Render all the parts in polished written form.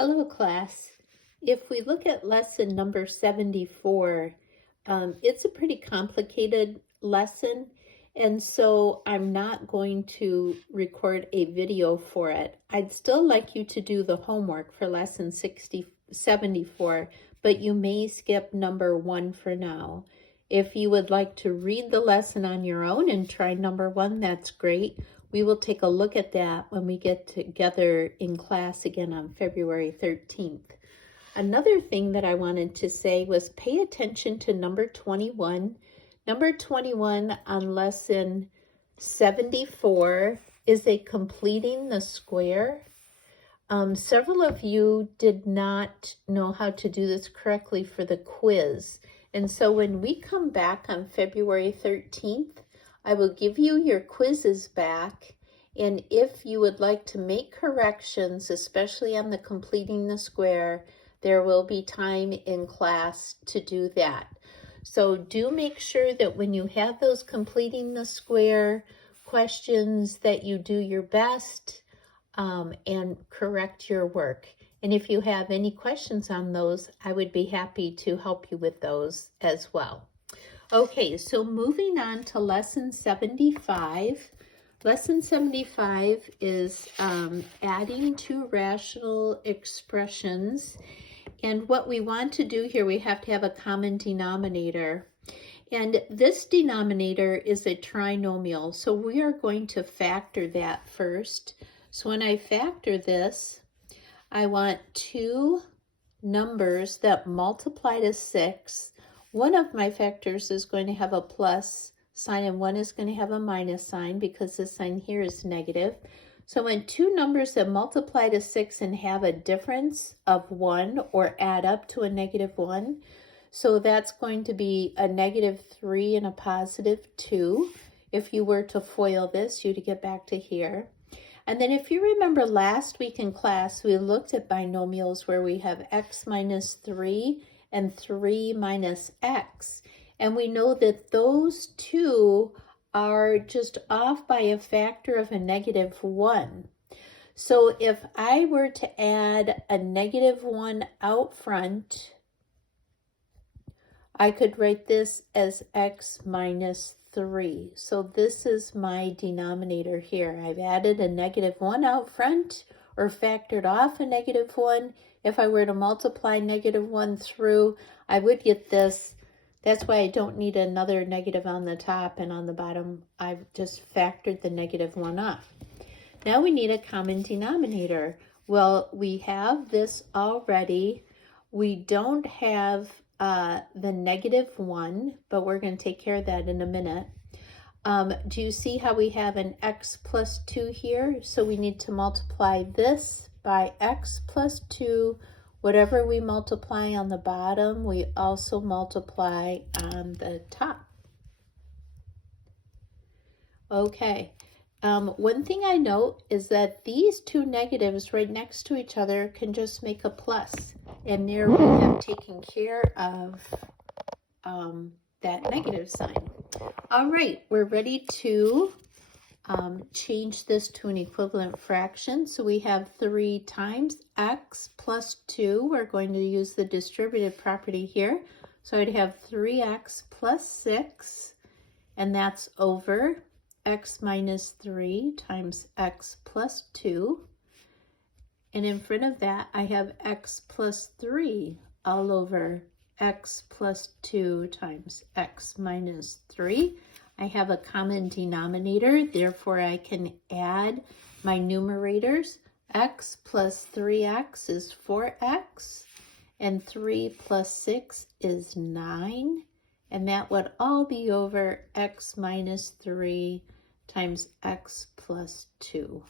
Hello, class. If we look at lesson number 74, it's a pretty complicated lesson, and so I'm not going to record a video for it. I'd still like you to do the homework for lesson 74, but you may skip number 1 for now. If you would like to read the lesson on your own and try number 1, that's great. We will take a look at that when we get together in class again on February 13th. Another thing that I wanted to say was pay attention to number 21. Number 21 on lesson 74 is a completing the square. Several of you did not know how to do this correctly for the quiz. And so when we come back on February 13th, I will give you your quizzes back, and if you would like to make corrections, especially on the completing the square, there will be time in class to do that. So do make sure that when you have those completing the square questions that you do your best and correct your work. And if you have any questions on those, I would be happy to help you with those as well. Okay, so moving on to lesson 75. Lesson 75 is adding two rational expressions. And what we want to do here, we have to have a common denominator. And this denominator is a trinomial, so we are going to factor that first. So when I factor this, I want two numbers that multiply to 6. One of my factors is going to have a plus sign and one is going to have a minus sign because this sign here is negative. So when two numbers that multiply to 6 and have a difference of 1 or add up to a negative 1, so that's going to be a negative 3 and a positive 2. If you were to FOIL this, you'd get back to here. And then if you remember last week in class, we looked at binomials where we have x minus 3 and 3 minus x. And we know that those two are just off by a factor of a negative 1. So if I were to add a negative 1 out front, I could write this as x minus 3. So this is my denominator here. I've added a negative 1 out front or factored off a negative 1. If I were to multiply negative 1 through, I would get this. That's why I don't need another negative on the top and on the bottom. I've just factored the negative 1 off. Now we need a common denominator. Well, we have this already. We don't have the negative 1, but we're going to take care of that in a minute. Do you see how we have an x plus 2 here? So we need to multiply this by x plus 2. Whatever we multiply on the bottom, we also multiply on the top. Okay. One thing I note is that these two negatives right next to each other can just make a plus. And there we have taken care of that negative sign. All right, we're ready to change this to an equivalent fraction. So we have 3 times x plus 2. We're going to use the distributive property here. So I'd have 3x plus 6, and that's over x minus 3 times x plus 2. And in front of that, I have x plus 3 all over x plus 2 times x minus 3. I have a common denominator, therefore I can add my numerators. X plus 3x is 4x, and 3 plus 6 is 9. And that would all be over x minus 3 times x plus 2.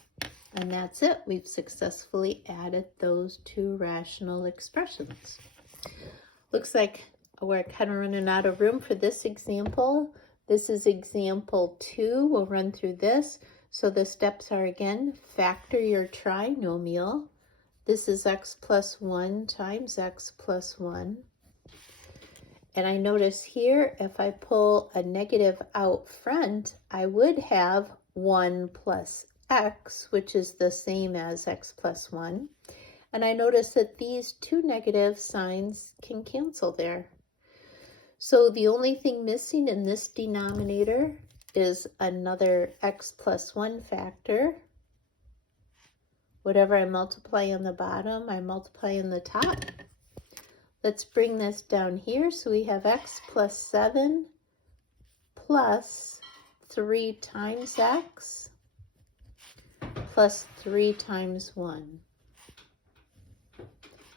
And that's it. We've successfully added those two rational expressions. Looks like we're kind of running out of room for this example. This is example 2. We'll run through this. So the steps are again, factor your trinomial. This is x plus 1 times x plus 1. And I notice here, if I pull a negative out front, I would have 1 plus x, which is the same as x plus 1. And I notice that these two negative signs can cancel there. So the only thing missing in this denominator is another x plus 1 factor. Whatever I multiply on the bottom, I multiply on the top. Let's bring this down here. So we have x plus 7 plus 3 times x plus 3 times 1.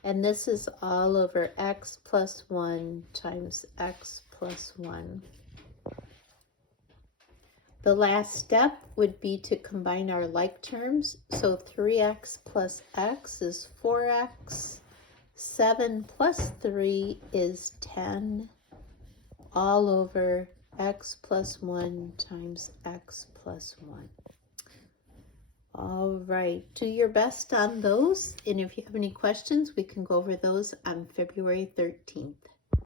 And this is all over x plus 1 times x plus 1. The last step would be to combine our like terms. So 3x plus x is 4x. 7 plus 3 is 10, all over x plus 1 times x plus 1. All right, do your best on those. And if you have any questions, we can go over those on February 13th.